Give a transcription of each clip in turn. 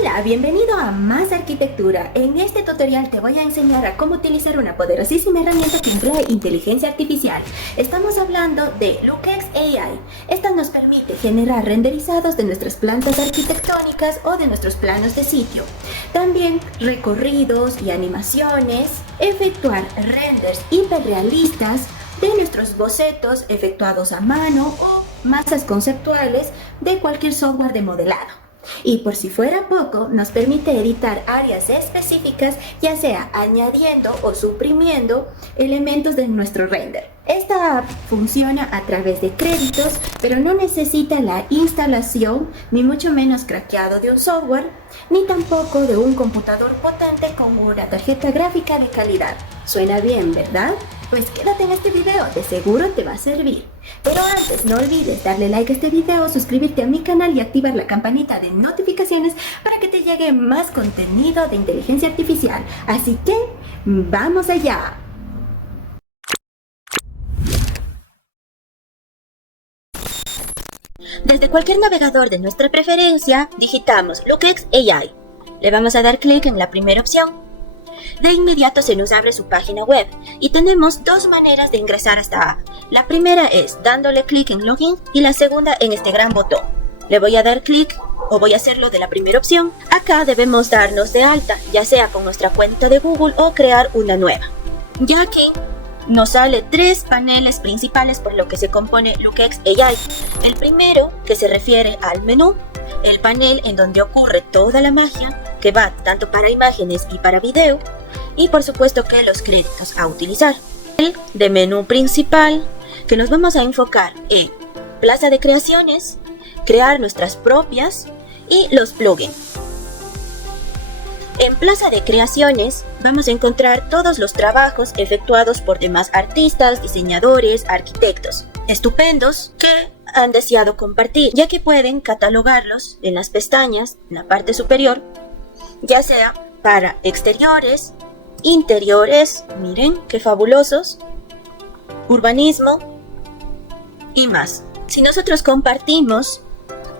Hola, bienvenido a Más Arquitectura. En este tutorial te voy a enseñar a cómo utilizar una poderosísima herramienta que emplea inteligencia artificial. Estamos hablando de LookX AI. Esta nos permite generar renderizados de nuestras plantas arquitectónicas o de nuestros planos de sitio. También recorridos y animaciones, efectuar renders hiperrealistas de nuestros bocetos efectuados a mano o masas conceptuales de cualquier software de modelado. Y por si fuera poco, nos permite editar áreas específicas, ya sea añadiendo o suprimiendo elementos de nuestro render. Esta app funciona a través de créditos, pero no necesita la instalación, ni mucho menos craqueado de un software, ni tampoco de un computador potente con una tarjeta gráfica de calidad. Suena bien, ¿verdad? Pues quédate en este video, de seguro te va a servir. Pero antes, no olvides darle like a este video, suscribirte a mi canal y activar la campanita de notificaciones para que te llegue más contenido de inteligencia artificial. Así que, ¡vamos allá! Desde cualquier navegador de nuestra preferencia, digitamos LookX AI. Le vamos a dar clic en la primera opción. De inmediato se nos abre su página web y tenemos dos maneras de ingresar a esta app. La primera es dándole clic en Login y la segunda en este gran botón. Le voy a dar clic o voy a hacerlo de la primera opción. Acá debemos darnos de alta, ya sea con nuestra cuenta de Google o crear una nueva. Ya aquí nos sale tres paneles principales por lo que se compone LookX AI. El primero, que se refiere al menú, el panel en donde ocurre toda la magia, que va tanto para imágenes y para video, y por supuesto que los créditos a utilizar. El de menú principal, que nos vamos a enfocar en plaza de creaciones, crear nuestras propias y los plugins. En plaza de creaciones vamos a encontrar todos los trabajos efectuados por demás artistas, diseñadores, arquitectos estupendos que han deseado compartir, ya que pueden catalogarlos en las pestañas, en la parte superior, ya sea para exteriores, interiores, miren qué fabulosos, urbanismo y más. Si nosotros compartimos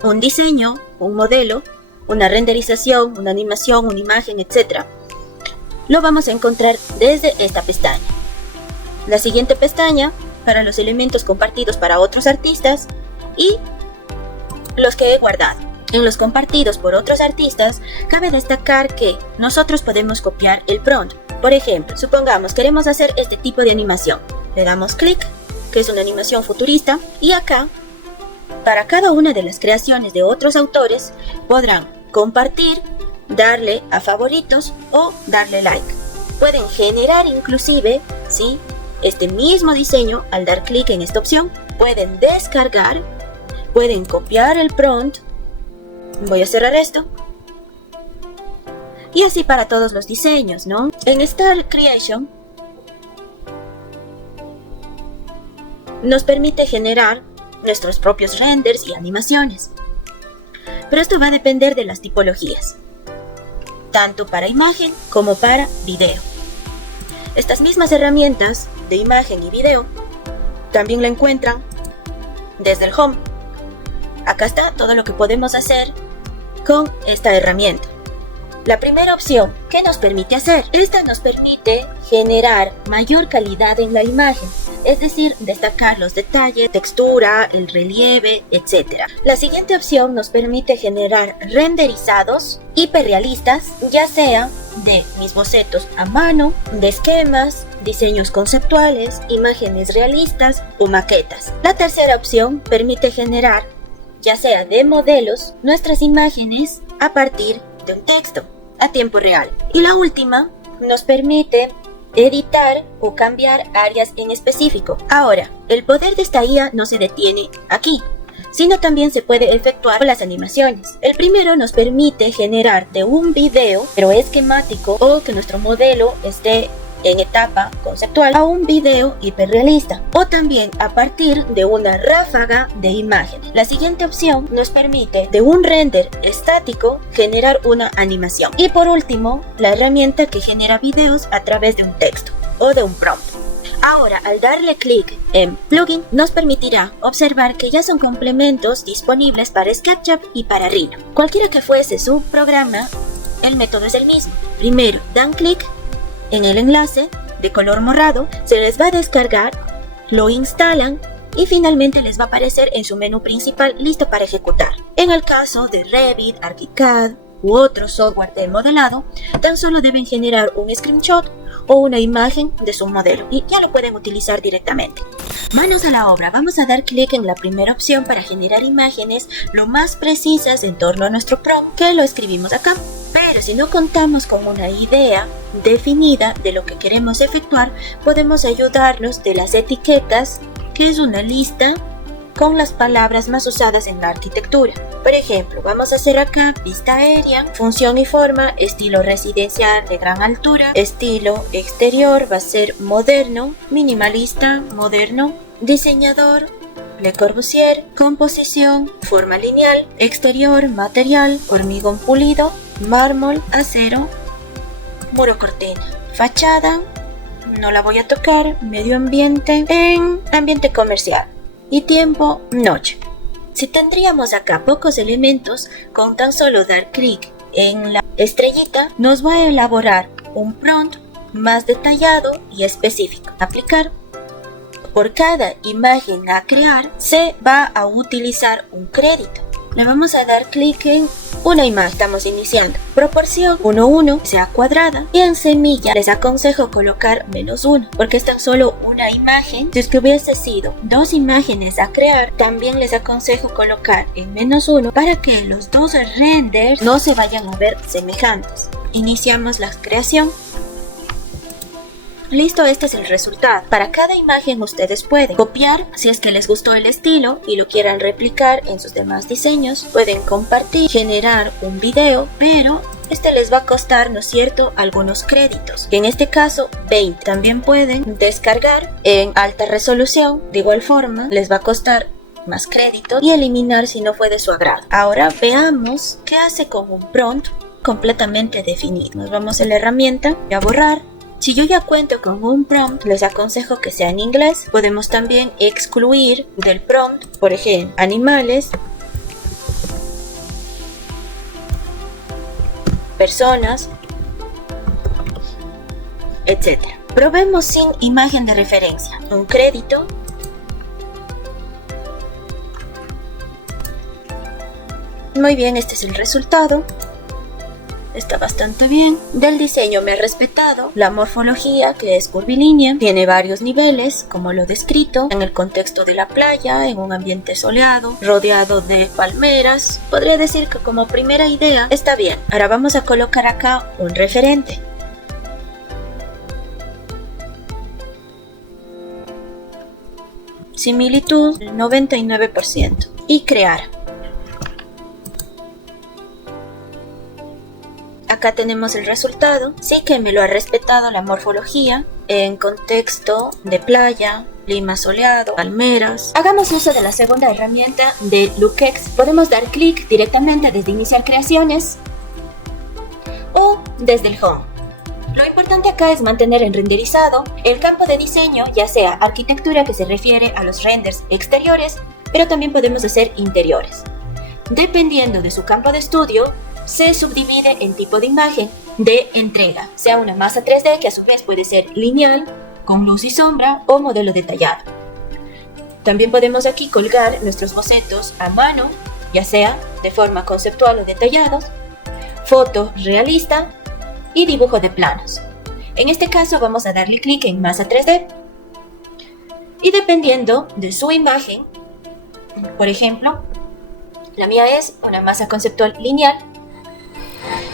un diseño, un modelo, una renderización, una animación, una imagen, etc., lo vamos a encontrar desde esta pestaña. La siguiente pestaña para los elementos compartidos para otros artistas y los que he guardado. En los compartidos por otros artistas, cabe destacar que nosotros podemos copiar el prompt. Por ejemplo, supongamos queremos hacer este tipo de animación. Le damos clic, que es una animación futurista, y acá, para cada una de las creaciones de otros autores, podrán compartir, darle a favoritos o darle like. Pueden generar inclusive, ¿sí?, este mismo diseño al dar clic en esta opción. Pueden descargar, pueden copiar el prompt. Voy a cerrar esto. Y así para todos los diseños, ¿no? En Start Creation nos permite generar nuestros propios renders y animaciones. Pero esto va a depender de las tipologías, tanto para imagen como para video. Estas mismas herramientas de imagen y video también la encuentran desde el Home. Acá está todo lo que podemos hacer con esta herramienta. La primera opción, ¿qué nos permite hacer? Esta nos permite generar mayor calidad en la imagen, es decir, destacar los detalles, textura, el relieve, etc. La siguiente opción nos permite generar renderizados hiperrealistas, ya sea de mis bocetos a mano, de esquemas, diseños conceptuales, imágenes realistas o maquetas. La tercera opción permite generar, ya sea de modelos, nuestras imágenes a partir de un texto a tiempo real. Y la última nos permite editar o cambiar áreas en específico. Ahora, el poder de esta IA no se detiene aquí, sino también se puede efectuar con las animaciones. El primero nos permite generar de un video, pero esquemático, o que nuestro modelo esté en etapa conceptual, a un video hiperrealista, o también a partir de una ráfaga de imágenes. La siguiente opción nos permite de un render estático generar una animación. Y por último, la herramienta que genera videos a través de un texto o de un prompt. Ahora, al darle clic en Plugin, nos permitirá observar que ya son complementos disponibles para SketchUp y para Rhino. Cualquiera que fuese su programa, el método es el mismo. Primero, dan clic en el enlace de color morado, se les va a descargar, lo instalan y finalmente les va a aparecer en su menú principal listo para ejecutar. En el caso de Revit, ArchiCAD u otro software de modelado, tan solo deben generar un screenshot o una imagen de su modelo y ya lo pueden utilizar directamente. Manos a la obra, vamos a dar clic en la primera opción para generar imágenes lo más precisas en torno a nuestro prompt que lo escribimos acá. Pero si no contamos con una idea definida de lo que queremos efectuar, podemos ayudarnos de las etiquetas, que es una lista con las palabras más usadas en la arquitectura. Por ejemplo, vamos a hacer acá vista aérea, función y forma, estilo residencial de gran altura, estilo exterior va a ser moderno, minimalista, moderno, diseñador, Le Corbusier, composición, forma lineal, exterior, material, hormigón pulido, mármol, acero, muro cortina, fachada, no la voy a tocar, medio ambiente, en ambiente comercial. Y tiempo, noche. Si tendríamos acá pocos elementos, con tan solo dar clic en la estrellita, nos va a elaborar un prompt más detallado y específico. Aplicar. Por cada imagen a crear, se va a utilizar un crédito. Le vamos a dar clic en una imagen, estamos iniciando. Proporción 1:1, sea cuadrada. Y en semilla les aconsejo colocar -1, porque es tan solo una imagen. Si es que hubiese sido 2 imágenes a crear, también les aconsejo colocar en -1 para que los 2 renders no se vayan a ver semejantes. Iniciamos la creación. Listo, este es el resultado. Para cada imagen ustedes pueden copiar si es que les gustó el estilo y lo quieran replicar en sus demás diseños. Pueden compartir, generar un video, pero este les va a costar, ¿no es cierto?, algunos créditos. En este caso, 20. También pueden descargar en alta resolución. De igual forma, les va a costar más créditos y eliminar si no fue de su agrado. Ahora veamos qué hace con un prompt completamente definido. Nos vamos a la herramienta y a borrar. Si yo ya cuento con un prompt, les aconsejo que sea en inglés. Podemos también excluir del prompt, por ejemplo, animales, personas, etc. Probemos sin imagen de referencia. Un crédito. Muy bien, este es el resultado. Está bastante bien. Del diseño me ha respetado la morfología, que es curvilínea. Tiene varios niveles, como lo descrito, en el contexto de la playa, en un ambiente soleado, rodeado de palmeras. Podría decir que como primera idea está bien. Ahora vamos a colocar acá un referente. Similitud 99%. Y crear. Acá tenemos el resultado. Sí que me lo ha respetado la morfología en contexto de playa, clima soleado, palmeras. Hagamos uso de la segunda herramienta de LookX. Podemos dar clic directamente desde iniciar creaciones o desde el home. Lo importante acá es mantener en renderizado el campo de diseño, ya sea arquitectura, que se refiere a los renders exteriores, pero también podemos hacer interiores. Dependiendo de su campo de estudio, se subdivide en tipo de imagen de entrega, sea una masa 3D, que a su vez puede ser lineal, con luz y sombra, o modelo detallado. También podemos aquí colgar nuestros bocetos a mano, ya sea de forma conceptual o detallados, foto realista y dibujo de planos. En este caso vamos a darle clic en masa 3D y dependiendo de su imagen, por ejemplo, la mía es una masa conceptual lineal,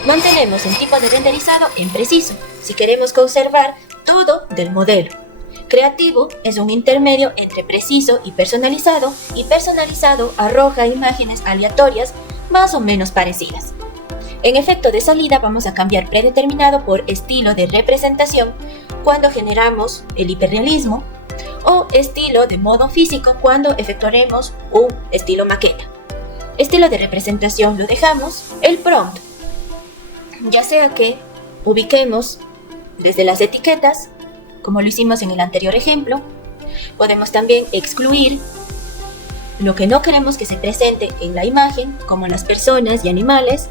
mantenemos el tipo de renderizado en preciso, si queremos conservar todo del modelo. Creativo es un intermedio entre preciso y personalizado arroja imágenes aleatorias más o menos parecidas. En efecto de salida vamos a cambiar predeterminado por estilo de representación cuando generamos el hiperrealismo, o estilo de modo físico cuando efectuaremos un estilo maqueta. Estilo de representación lo dejamos. El prompt, ya sea que ubiquemos desde las etiquetas, como lo hicimos en el anterior ejemplo. Podemos también excluir lo que no queremos que se presente en la imagen, como las personas y animales.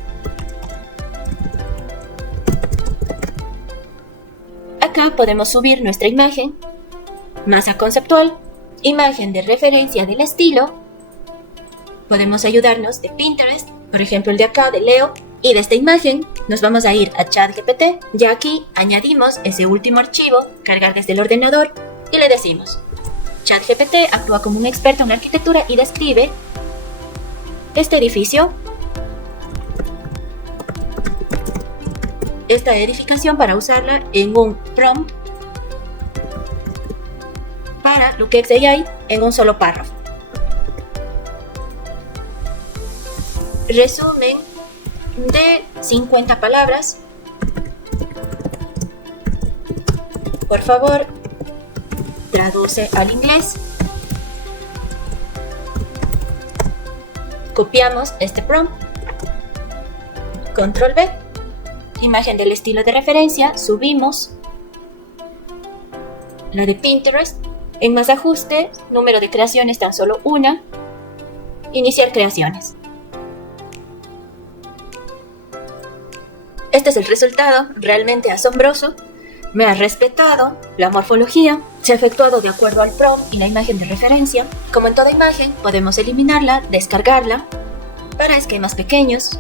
Acá podemos subir nuestra imagen, masa conceptual, imagen de referencia del estilo. Podemos ayudarnos de Pinterest, por ejemplo el de acá, de Leo. Y de esta imagen nos vamos a ir a ChatGPT. Ya aquí añadimos ese último archivo, cargar desde el ordenador, y le decimos: ChatGPT actúa como un experto en arquitectura y describe este edificio, esta edificación, para usarla en un prompt para Lukex AI en un solo párrafo. Resumen de 50 palabras. Por favor, traduce al inglés. Copiamos este prompt. Control V. Imagen del estilo de referencia. Subimos. La de Pinterest. En más ajustes, número de creaciones tan solo una. Iniciar creaciones. Este es el resultado, realmente asombroso. Me ha respetado la morfología, se ha efectuado de acuerdo al prompt y la imagen de referencia. Como en toda imagen, podemos eliminarla, descargarla para esquemas pequeños.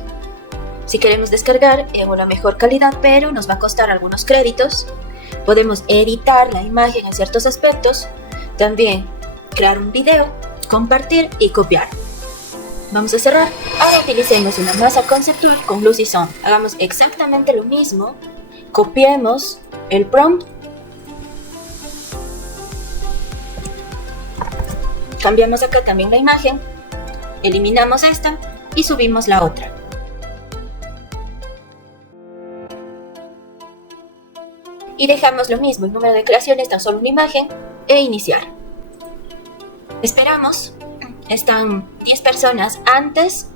Si queremos descargar en una mejor calidad, pero nos va a costar algunos créditos, podemos editar la imagen en ciertos aspectos, también crear un video, compartir y copiar. Vamos a cerrar. Ahora utilicemos una masa conceptual con luz y sombra. Hagamos exactamente lo mismo. Copiemos el prompt. Cambiamos acá también la imagen. Eliminamos esta y subimos la otra. Y dejamos lo mismo, el número de creaciones, tan solo una imagen, e iniciar. Esperamos. Están 10 personas antes.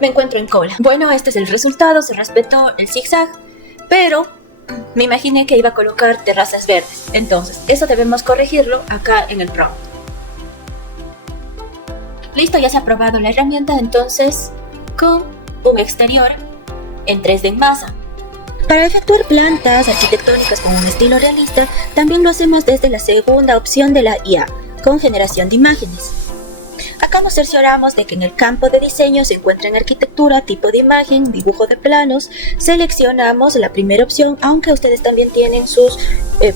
Me encuentro en cola. Bueno, este es el resultado. Se respetó el zigzag, pero me imaginé que iba a colocar terrazas verdes. Entonces, eso debemos corregirlo acá en el prompt. Listo, ya se ha probado la herramienta, entonces, con un exterior en 3D en masa. Para efectuar plantas arquitectónicas con un estilo realista, también lo hacemos desde la segunda opción de la IA, con generación de imágenes. Acá nos cercioramos de que en el campo de diseño se encuentra en arquitectura, tipo de imagen, dibujo de planos. Seleccionamos la primera opción, aunque ustedes también tienen sus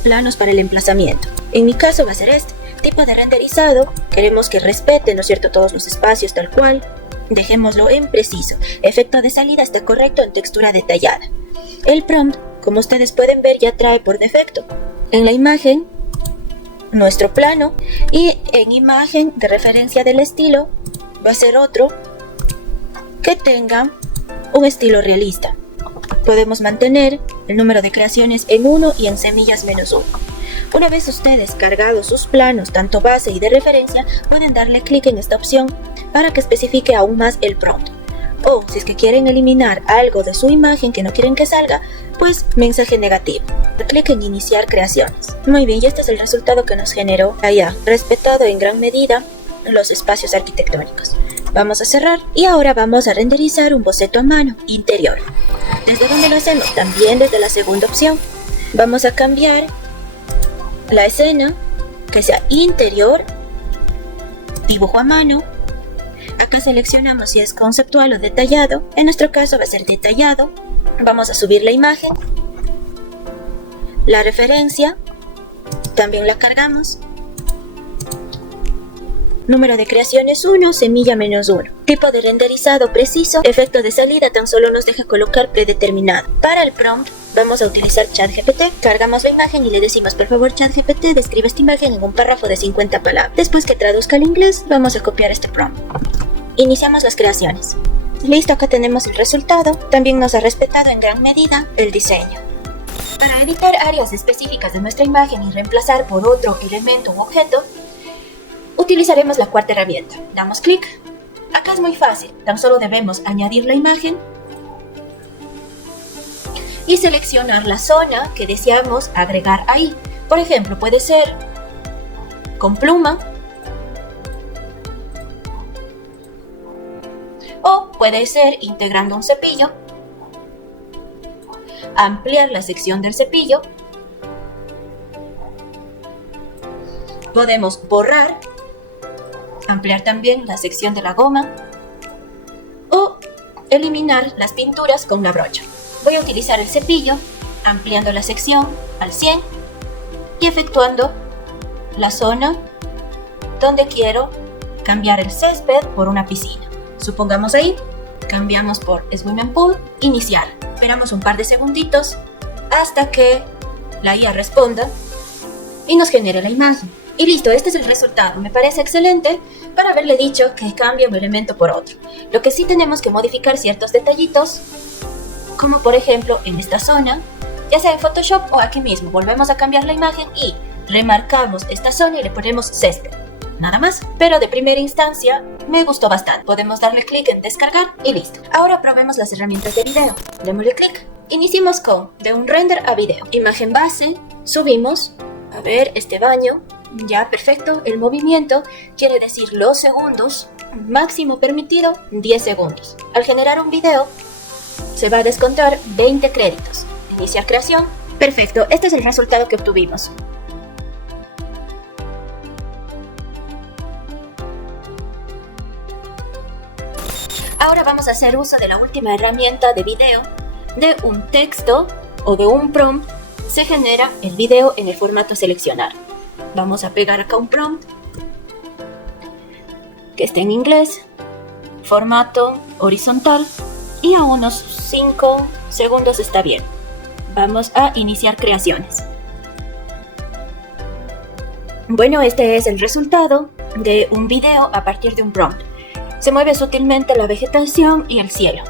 planos para el emplazamiento. En mi caso va a ser este, tipo de renderizado. Queremos que respete, ¿no es cierto?, todos los espacios tal cual. Dejémoslo en preciso. Efecto de salida está correcto en textura detallada. El prompt, como ustedes pueden ver, ya trae por defecto en la imagen nuestro plano, y en imagen de referencia del estilo va a ser otro que tenga un estilo realista. Podemos mantener el número de creaciones en 1 y en semillas -1. Una vez ustedes cargados sus planos, tanto base y de referencia, pueden darle clic en esta opción para que especifique aún más el prompt. O si es que quieren eliminar algo de su imagen que no quieren que salga, pues mensaje negativo. Clic en iniciar creaciones. Muy bien, y este es el resultado que nos generó allá, respetado en gran medida los espacios arquitectónicos. Vamos a cerrar y ahora vamos a renderizar un boceto a mano interior. ¿Desde dónde lo hacemos? También desde la segunda opción. Vamos a cambiar la escena, que sea interior, dibujo a mano. Acá seleccionamos si es conceptual o detallado. En nuestro caso va a ser detallado. Vamos a subir la imagen, la referencia, también la cargamos. Número de creaciones 1, semilla -1. Tipo de renderizado preciso, efecto de salida tan solo nos deja colocar predeterminado. Para el prompt vamos a utilizar ChatGPT. Cargamos la imagen y le decimos: por favor ChatGPT, describe esta imagen en un párrafo de 50 palabras. Después que traduzca al inglés, vamos a copiar este prompt. Iniciamos las creaciones. Listo, acá tenemos el resultado. También nos ha respetado en gran medida el diseño. Para editar áreas específicas de nuestra imagen y reemplazar por otro elemento u objeto, utilizaremos la cuarta herramienta. Damos clic. Acá es muy fácil, tan solo debemos añadir la imagen y seleccionar la zona que deseamos agregar ahí. Por ejemplo, puede ser con pluma o puede ser integrando un cepillo, ampliar la sección del cepillo, podemos borrar, ampliar también la sección de la goma o eliminar las pinturas con la brocha. Voy a utilizar el cepillo, ampliando la sección al 100 y efectuando la zona donde quiero cambiar el césped por una piscina. Supongamos ahí, cambiamos por swimming pool, iniciar. Esperamos un par de segunditos hasta que la IA responda y nos genere la imagen. Y listo, este es el resultado. Me parece excelente para haberle dicho que cambie un elemento por otro. Lo que sí tenemos que modificar ciertos detallitos, como por ejemplo en esta zona, ya sea en Photoshop o aquí mismo. Volvemos a cambiar la imagen y remarcamos esta zona y le ponemos césped. Nada más, pero de primera instancia me gustó bastante. Podemos darle clic en descargar y listo. Ahora probemos las herramientas de video. Démosle clic. Iniciemos con de un render a video. Imagen base, subimos. A ver, este baño. Ya, perfecto. El movimiento quiere decir los segundos. Máximo permitido, 10 segundos. Al generar un video, se va a descontar 20 créditos. Iniciar creación. Perfecto, este es el resultado que obtuvimos. Ahora vamos a hacer uso de la última herramienta de video. De un texto o de un prompt se genera el video en el formato seleccionar. Vamos a pegar acá un prompt que esté en inglés, formato horizontal y a unos 5 segundos está bien. Vamos a iniciar creaciones. Bueno, este es el resultado de un video a partir de un prompt. Se mueve sutilmente la vegetación y el cielo.